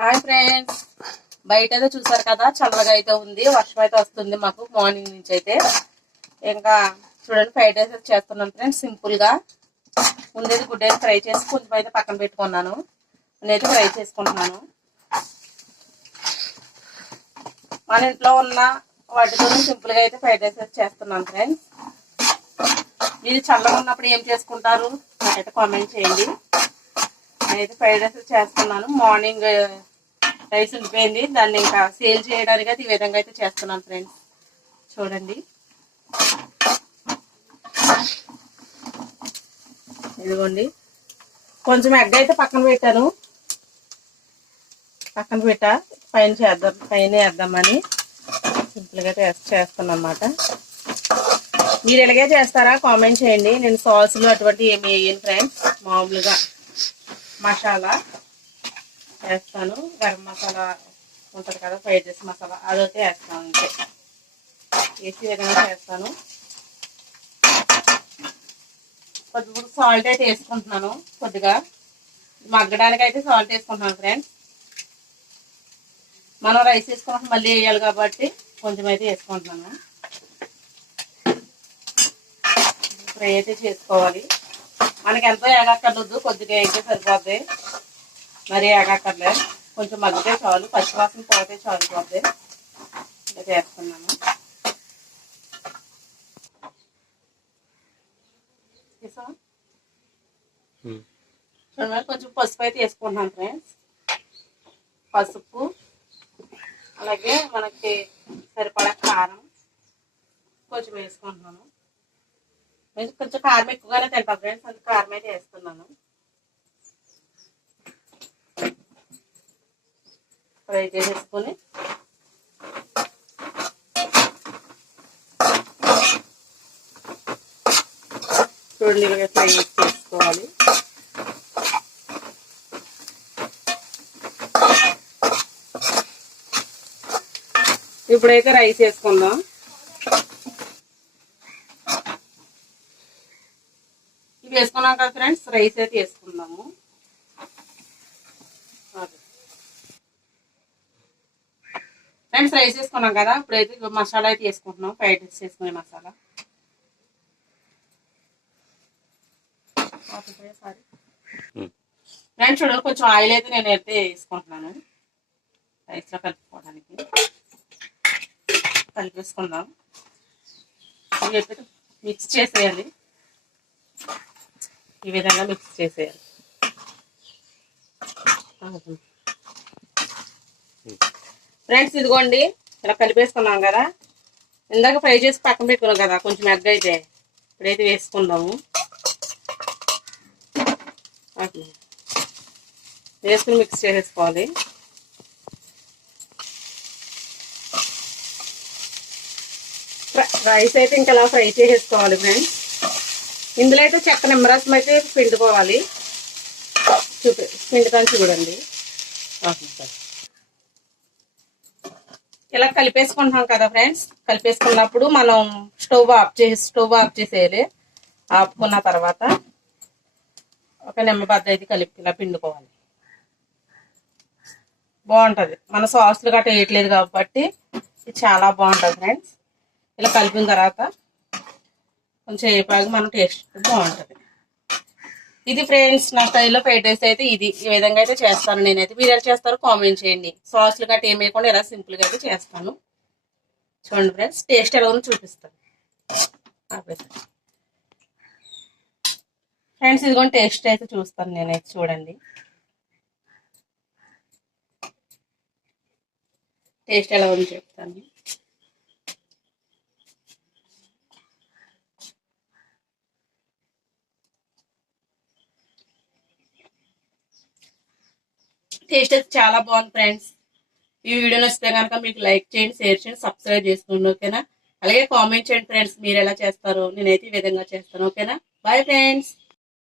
Hi friends. బయట అయితే చూసారు కదా చల్లగా అయితే ఉంది. వర్షం అయితే వస్తుంది మాకు మార్నింగ్ నుంచి అయితే. ఇంకా చూడండి ఫ్రైడ్ రైస్ చేస్తున్నాను ఫ్రెండ్స్ సింపుల్గా. ముందేది గుడ్ అయితే ఫ్రై చేసి కొంచెం అయితే పక్కన పెట్టుకున్నాను. నేనైతే ఫ్రై చేసుకుంటున్నాను. మన ఇంట్లో ఉన్న వాటితో సింపుల్గా అయితే ఫ్రైడ్ రైస్ చేస్తున్నాను ఫ్రెండ్స్. మీరు చల్లగా ఉన్నప్పుడు ఏం చేసుకుంటారు? నాకైతే కామెంట్ చేయండి. నేనైతే ఫ్రైడ్ రైస్ చేస్తున్నాను. మార్నింగ్ రైస్ ఉండిపోయింది దాన్ని ఇంకా సేల్ చేయడానికి అయితే ఈ విధంగా అయితే చేస్తున్నాను ఫ్రెండ్స్. చూడండి. ఇదిగోండి. కొంచెం ఎగ్ అయితే పక్కన పెట్టాను. పక్కన పెట్టా. పైన చేద్దాం పైన వేద్దామని సింపుల్గా అయితే చేస్తాను అనమాట మీరు ఇలాగే చేస్తారా? కామెంట్ చేయండి. నేను సాసులు అటువంటి ఏమి వేయను ఫ్రెండ్స్. మామూలుగా. మసాలా వేస్తాను. గరం మసాలా ఉంటుంది కదా ఫ్రైడ్ రైస్ మసాలా. అదైతే వేస్తాను అంతే. వేసి విధంగా చేస్తాను కొద్దిగా సాల్ట్ అయితే వేసుకుంటున్నాను కొద్దిగా. మగ్గడానికి అయితే సాల్ట్ వేసుకుంటున్నాను ఫ్రెండ్స్ మనం రైస్ వేసుకుంటాం మళ్ళీ వేయాలి కాబట్టి కొంచెం అయితే వేసుకుంటున్నాను. ఫ్రై అయితే చేసుకోవాలి. మనకి ఎంతో ఏగాక్కర్లేదు కొద్దిగా అయితే సరిపోద్ది. మరి ఏగాక్కర్లే. కొంచెం మగ్గితే చాలు. పచ్చివాసన పోతే చాలు పోద్ది ఇలా చేస్తున్నాను? చూడండి కొంచెం పసుపు అయితే వేసుకుంటున్నాను ఫ్రెండ్స్. పసుపు. అలాగే మనకి సరిపడా కారం. కొంచెం వేసుకుంటున్నాను. నేను కొంచెం కారం ఎక్కువగానే తింటాం ఫ్రెండ్స్ అందుకు కారం అయితే వేస్తున్నాను ఫ్రై చేసేసుకొని. చూడండి ఫ్రై చేసుకోవాలి. ఇప్పుడైతే రైస్ వేసుకుందాం. వేసుకున్నాం కదా ఫ్రెండ్స్ రైస్ అయితే వేసుకుందాము. ఫ్రెండ్స్ రైస్ వేసుకున్నాం కదా? ఇప్పుడైతే మసాలా అయితే వేసుకుంటున్నాం. ఫ్రైడ్ రైస్ చేసుకునే మసాలా. ఫ్రెండ్స్ చూడండి కొంచెం ఆయిల్ అయితే నేను అయితే వేసుకుంటున్నాను రైస్లో కలుపుకోవడానికి. కలిపేసుకుందాం. మిక్స్ చేసేయాలి. ఈ విధంగా మిక్స్ చేసేయాలి. ఫ్రెండ్స్ ఇదిగోండి ఇలా కలిపేసుకున్నాం కదా. ఇందాక ఫ్రై చేసి పక్కన పెట్టుకున్నాం కదా కొంచెం ఎగ్ అయితే. ఇప్పుడైతే వేసుకుందాము. వేసుకుని మిక్స్ చేసేసుకోవాలి. రైస్ అయితే ఇంకా ఇలా ఫ్రై చేసేసుకోవాలి ఫ్రెండ్స్ ఇందులో అయితే చెక్క నిమ్మరసం అయితే పిండుకోవాలి. చూపి పిండుతాను చూడండి. ఇలా కలిపేసుకుంటున్నాం కదా ఫ్రెండ్స్. కలిపేసుకున్నప్పుడు మనం స్టవ్ ఆఫ్ చేసి స్టవ్ ఆఫ్ చేసేయాలి. ఆపుకున్న తర్వాత ఒక నిమ్మబద్ద అయితే కలిపి ఇలా పిండుకోవాలి. బాగుంటుంది. మన సాసులు గట్రా వేయట్లేదు కాబట్టి ఇది చాలా బాగుంటుంది ఫ్రెండ్స్. ఇలా కలిపిన తర్వాత కొంచెం వేపాకు మనం టేస్ట్ బాగుంటుంది. ఇది ఫ్రెండ్స్ నా స్టైల్లో ఫ్రైడ్ రైస్ అయితే ఇది. ఈ విధంగా అయితే చేస్తాను నేనైతే. మీరు ఎలా చేస్తారో కామెంట్ చేయండి. సాస్లు గట్రా ఏం వేయకుండా ఇలా సింపుల్గా అయితే చేస్తాను. చూడండి ఫ్రెండ్స్ టేస్ట్ ఎలా ఉందో చూపిస్తాను. ఫ్రెండ్స్ ఇదిగోండి టేస్ట్ అయితే చూస్తాను నేనైతే చూడండి. టేస్ట్ ఎలా ఉందో చెప్తాను. టేస్ట్ అయితే చాలా బాగుంది ఫ్రెండ్స్ ఈ వీడియో నచ్చితే కనుక మీకు లైక్ చేయండి షేర్ చేయండి సబ్స్క్రైబ్ చేసుకోండి ఓకేనా అలాగే కామెంట్ చేయండి ఫ్రెండ్స్ మీరు ఎలా చేస్తారో. నేనైతే ఈ విధంగా చేస్తాను ఓకేనా బాయ్ ఫ్రెండ్స్